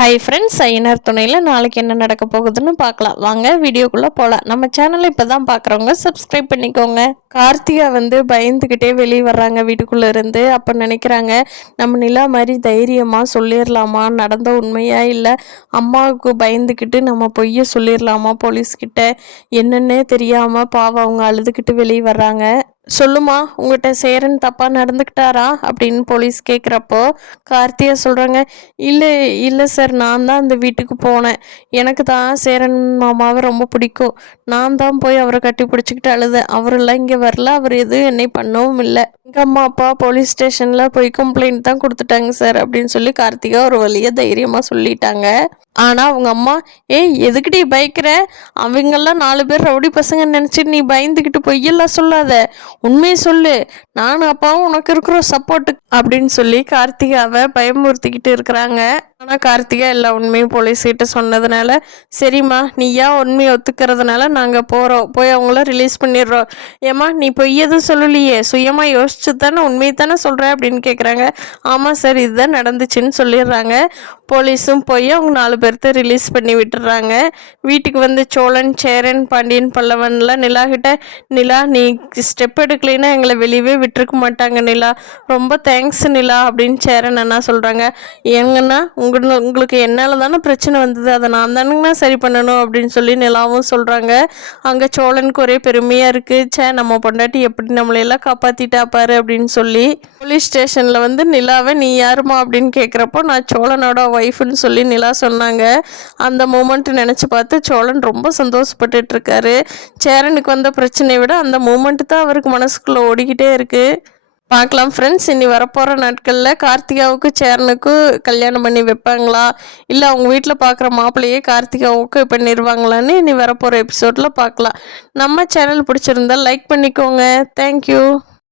Hi friends, Ayyanar துணையில் நாளைக்கு என்ன நடக்க போகுதுன்னு பார்க்கலாம். வாங்க வீடியோக்குள்ளே போகலாம். நம்ம சேனலை இப்போ தான் பார்க்குறவங்க சப்ஸ்கிரைப் பண்ணிக்கோங்க. கார்த்திகா பயந்துக்கிட்டே வெளியே வர்றாங்க வீட்டுக்குள்ளே இருந்து. அப்போ நினைக்கிறாங்க, நம்ம நிலா மாதிரி தைரியமாக சொல்லிடலாமா, நடந்த உண்மையா, இல்லை அம்மாவுக்கு பயந்துக்கிட்டு நம்ம பொய்ய சொல்லிடலாமா போலீஸ்கிட்ட, என்னன்னே தெரியாமல் பாவம் அவங்க அழுதுகிட்டு வெளியே வர்றாங்க. சொல்லுமா, உங்கள்கிட்ட சேரன் தப்பாக நடந்துக்கிட்டாரா அப்படின்னு போலீஸ் கேட்குறப்போ கார்த்திகா சொல்கிறாங்க, இல்லை இல்லை சார், நான் தான் அந்த வீட்டுக்கு போனேன். எனக்கு தான் சேரன் மாமாவை ரொம்ப பிடிக்கும். நான் தான் போய் அவரை கட்டி பிடிச்சிக்கிட்டு அழுதேன். அவரெல்லாம் இங்கே வரல, அவர் எதுவும் என்னை பண்ணவும் இல்லை. எங்கள் அம்மா அப்பா போலீஸ் ஸ்டேஷனில் போய் கம்ப்ளைண்ட் தான் கொடுத்துட்டாங்க சார் அப்படின்னு சொல்லி கார்த்திகா ஒரு வழியாக தைரியமாக சொல்லிட்டாங்க. ஆனால் அவங்க அம்மா, ஏய் எதுக்கிட்டே பயக்கிற, அவங்கெல்லாம் 4 பேர் ரவுடி பசங்க நினச்சிட்டு நீ பயந்துக்கிட்டு பொய்யெல்லாம் சொல்லாத, உண்மையை சொல்லு, நானும் அப்பாவும் உனக்கு இருக்கிற சப்போர்ட்டு அப்படின்னு சொல்லி கார்த்திகாவை பயமுறுத்திக்கிட்டு இருக்கிறாங்க. ஆனால் கார்த்திகா எல்லா உண்மையும் போலீஸ்கிட்ட சொன்னதுனால, சரிம்மா நீயா உண்மையை ஒத்துக்கிறதுனால நாங்கள் போகிறோம், போய் அவங்கள ரிலீஸ் பண்ணிடுறோம். ஏம்மா நீ பொய் எதுவும் சொல்லலையே, சுயமாக யோசிச்சு தானே உண்மையை தானே சொல்கிற அப்படின்னு கேட்குறாங்க. ஆமாம் சார், இதுதான் நடந்துச்சுன்னு சொல்லிடுறாங்க. போலீஸும் போய் அவங்க 4 பேர்த்த ரிலீஸ் பண்ணி விட்டுறாங்க. வீட்டுக்கு சோழன், சேரன், பாண்டியன், பல்லவன்லாம் நிலா கிட்ட, நிலா நீ ஸ்டெப் எடுக்கலைன்னா எங்களை வெளியவே விட்டுருக்க மாட்டாங்க நிலா, ரொம்ப தேங்க்ஸ் நிலா அப்படின்னு சேரன் அண்ணா சொல்கிறாங்க. எங்கன்னா உங்களுக்கு என்னால் தானே பிரச்சனை வந்தது, அதை நான் தானுங்கண்ணா சரி பண்ணணும் அப்படின்னு சொல்லி நிலாவும் சொல்கிறாங்க. அங்கே சோழனுக்கு ஒரே பெருமையாக இருக்குது, நம்ம பொண்டாட்டி எப்படி நம்மளையெல்லாம் காப்பாற்றிட்டா பாரு அப்படின்னு சொல்லி. போலீஸ் ஸ்டேஷனில் நிலாவை நீ யாருமா அப்படின்னு கேட்குறப்போ, நான் சோழனோட ஒய்ஃப்னு சொல்லி நிலா சொன்னாங்க. அந்த மூமெண்ட் நினச்சி பார்த்து சோழன் ரொம்ப சந்தோஷப்பட்டுட்டு இருக்காரு. சேரனுக்கு வந்த பிரச்சனையை விட அந்த மூமெண்ட் தான் அவருக்கு மனசுக்குள்ளே ஓடிக்கிட்டே இருக்குது. பார்க்கலாம் ஃப்ரெண்ட்ஸ், இனி வரப்போகிற நாட்களில் கார்த்திகாவுக்கு சேரனுக்கு கல்யாணம் பண்ணி வைப்பாங்களா, இல்லை அவங்க வீட்டில் பார்க்குற மாப்பிள்ளையே கார்த்திகாவுக்கு பண்ணிடுவாங்களான்னு இனி வரப்போகிற எபிசோடில் பார்க்கலாம். நம்ம சேனல் பிடிச்சிருந்தா லைக் பண்ணிக்கோங்க. தேங்க்யூ.